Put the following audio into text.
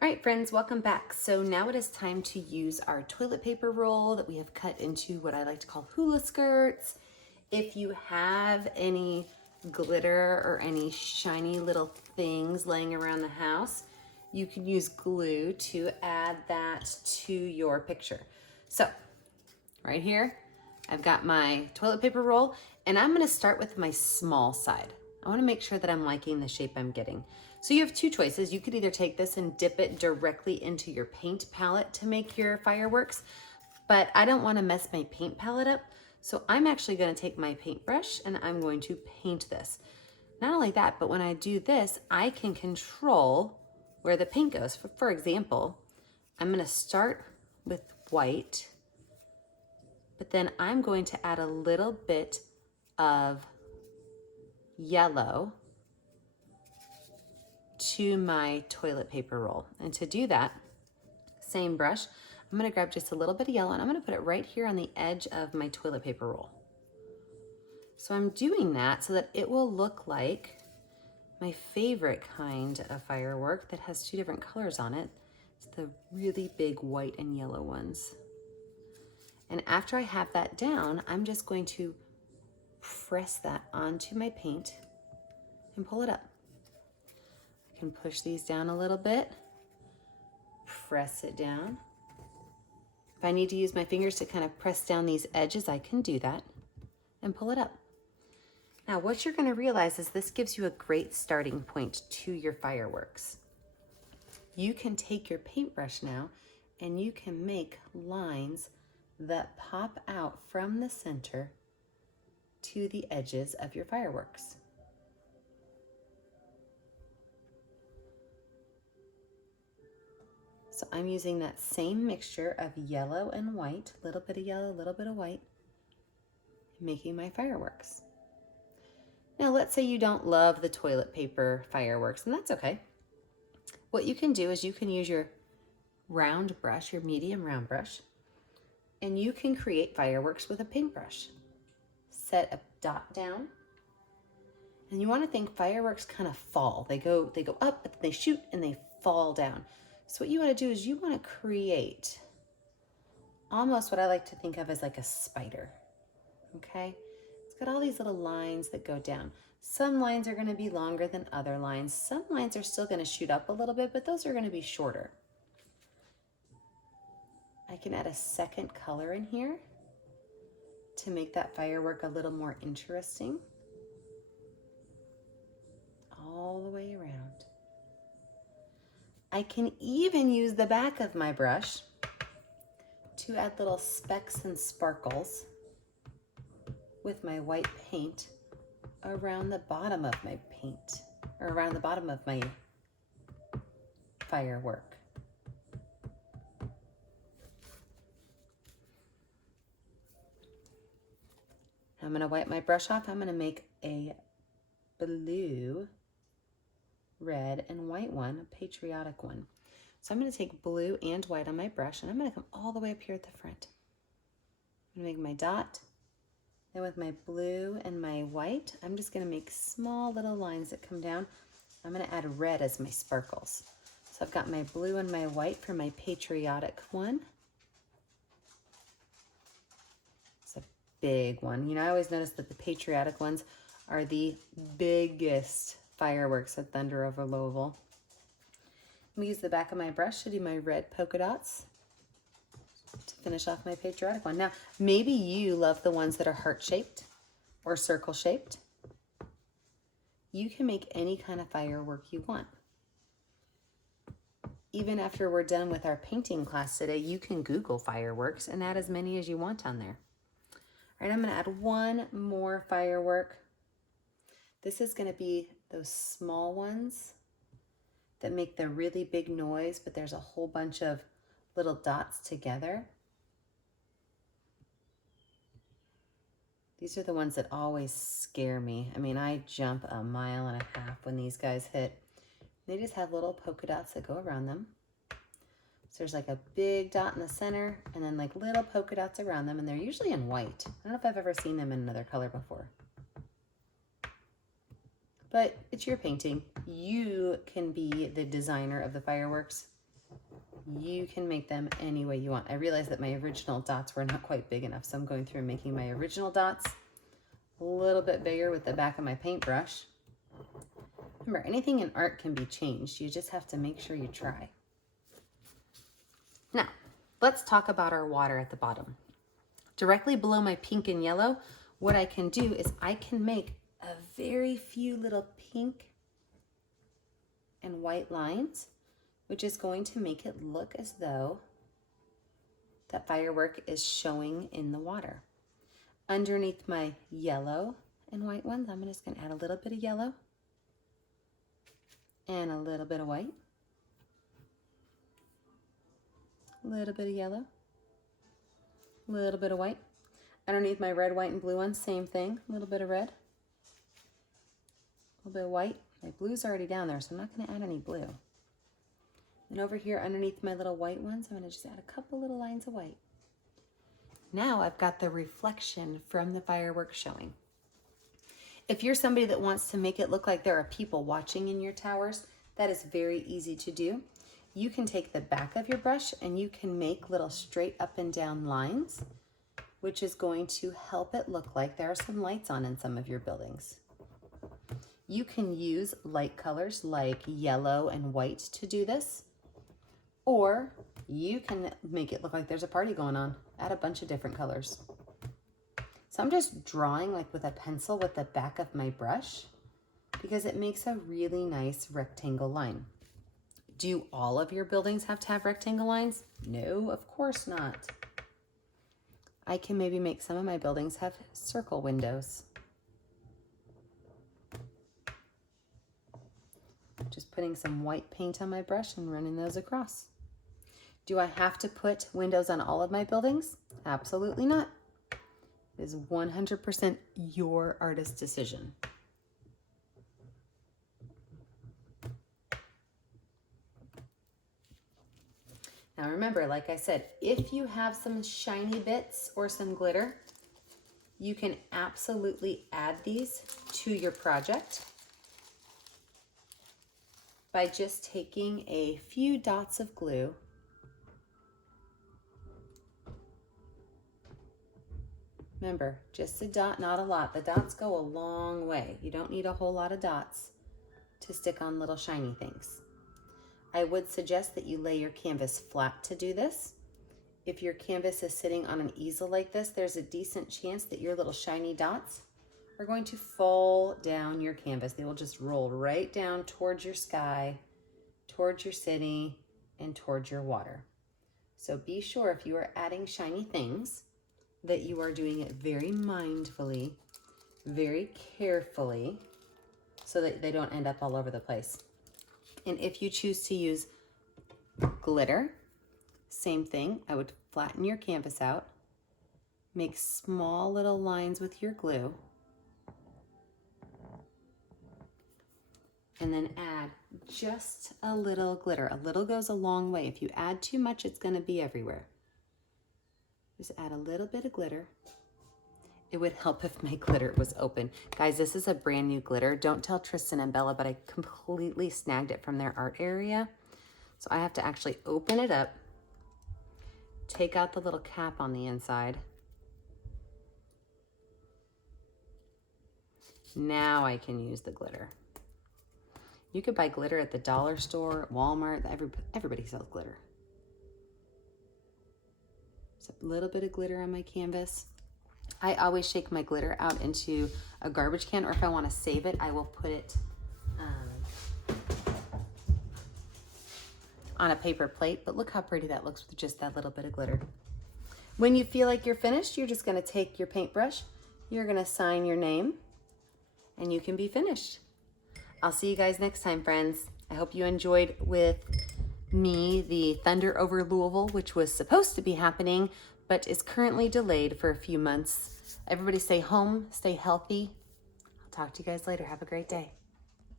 All right, friends, welcome back. So now it is time to use our toilet paper roll that we have cut into what I like to call hula skirts. If you have any glitter or any shiny little things laying around the house, you can use glue to add that to your picture. So right here, I've got my toilet paper roll, and I'm gonna start with my small side. I wanna make sure that I'm liking the shape I'm getting. So you have two choices. You could either take this and dip it directly into your paint palette to make your fireworks, but I don't wanna mess my paint palette up. So I'm actually gonna take my paintbrush and I'm going to paint this. Not only that, but when I do this, I can control where the paint goes. For example, I'm gonna start with white, but then I'm going to add a little bit of yellow to my toilet paper roll. And to do that, same brush, I'm gonna grab just a little bit of yellow and I'm gonna put it right here on the edge of my toilet paper roll. So I'm doing that so that it will look like my favorite kind of firework that has two different colors on it. It's the really big white and yellow ones. And after I have that down, I'm just going to press that onto my paint and pull it up. I can push these down a little bit, press it down. If I need to use my fingers to kind of press down these edges, I can do that and pull it up. Now, what you're going to realize is this gives you a great starting point to your fireworks. You can take your paintbrush now and you can make lines that pop out from the center to the edges of your fireworks. So I'm using that same mixture of yellow and white, a little bit of yellow, a little bit of white, making my fireworks. Now let's say you don't love the toilet paper fireworks, and that's okay. What you can do is you can use your round brush, your medium round brush, and you can create fireworks with a paintbrush. Set a dot down, and you want to think fireworks kind of fall. They go up, but they shoot and they fall down. So what you want to do is you want to create almost what I like to think of as like a spider, okay? It's got all these little lines that go down. Some lines are going to be longer than other lines. Some lines are still going to shoot up a little bit, but those are going to be shorter. I can add a second color in here to make that firework a little more interesting. All the way around. I can even use the back of my brush to add little specks and sparkles with my white paint around the bottom of my paint, or around the bottom of my firework. I'm going to wipe my brush off. I'm going to make a blue, red, and white one, a patriotic one. So I'm going to take blue and white on my brush, and I'm going to come all the way up here at the front. I'm going to make my dot. Then with my blue and my white, I'm just going to make small little lines that come down. I'm going to add red as my sparkles. So I've got my blue and my white for my patriotic one. It's a big one. You know, I always notice that the patriotic ones are the biggest fireworks at Thunder over Louisville. I'm going to use the back of my brush to do my red polka dots to finish off my patriotic one. Now, maybe you love the ones that are heart-shaped or circle-shaped. You can make any kind of firework you want. Even after we're done with our painting class today, you can Google fireworks and add as many as you want on there. All right, I'm going to add one more firework. This is going to be those small ones that make the really big noise, but there's a whole bunch of little dots together. These are the ones that always scare me. I mean, I jump 1.5 miles when these guys hit. They just have little polka dots that go around them. So there's like a big dot in the center and then like little polka dots around them, and they're usually in white. I don't know if I've ever seen them in another color before. But it's your painting. You can be the designer of the fireworks. You can make them any way you want. I realized that my original dots were not quite big enough, so I'm going through and making my original dots a little bit bigger with the back of my paintbrush. Remember, anything in art can be changed. You just have to make sure you try. Now, let's talk about our water at the bottom. Directly below my pink and yellow, what I can do is I can make a very few little pink and white lines, which is going to make it look as though that firework is showing in the water. Underneath my yellow and white ones, I'm just gonna add a little bit of yellow and a little bit of white. A little bit of yellow, a little bit of white. Underneath my red, white, and blue ones, same thing. A little bit of red, a little bit of white. My blue's already down there, so I'm not gonna add any blue. And over here underneath my little white ones, I'm gonna just add a couple little lines of white. Now I've got the reflection from the fireworks showing. If you're somebody that wants to make it look like there are people watching in your towers, that is very easy to do. You can take the back of your brush and you can make little straight up and down lines, which is going to help it look like there are some lights on in some of your buildings. You can use light colors like yellow and white to do this, or you can make it look like there's a party going on. Add a bunch of different colors. So I'm just drawing like with a pencil with the back of my brush because it makes a really nice rectangle line. Do all of your buildings have to have rectangle lines? No, of course not. I can maybe make some of my buildings have circle windows. Just putting some white paint on my brush and running those across. Do I have to put windows on all of my buildings? Absolutely not. It is 100% your artist's decision. Now remember, like I said, if you have some shiny bits or some glitter, you can absolutely add these to your project by just taking a few dots of glue Remember, just a dot, not a lot. The dots go a long way. You don't need a whole lot of dots to stick on little shiny things. I would suggest that you lay your canvas flat to do this. If your canvas is sitting on an easel like this, there's a decent chance that your little shiny dots are going to fall down your canvas. They will just roll right down towards your sky, towards your city, and towards your water. So be sure if you are adding shiny things that you are doing it very mindfully, very carefully, so that they don't end up all over the place. And if you choose to use glitter, same thing. I would flatten your canvas out, make small little lines with your glue, and then add just a little glitter. A little goes a long way. If you add too much, it's going to be everywhere. Just add a little bit of glitter. It would help if my glitter was open. Guys, this is a brand new glitter. Don't tell Tristan and Bella, but I completely snagged it from their art area. So I have to actually open it up, take out the little cap on the inside. Now I can use the glitter. You could buy glitter at the dollar store, at Walmart. Everybody sells glitter. Just a little bit of glitter on my canvas. I always shake my glitter out into a garbage can, or if I want to save it, I will put it on a paper plate. But look how pretty that looks with just that little bit of glitter. When you feel like you're finished, you're just going to take your paintbrush, you're going to sign your name, and you can be finished. I'll see you guys next time, friends. I hope you enjoyed with me the Thunder over Louisville, which was supposed to be happening, but is currently delayed for a few months. Everybody stay home, stay healthy. I'll talk to you guys later. Have a great day.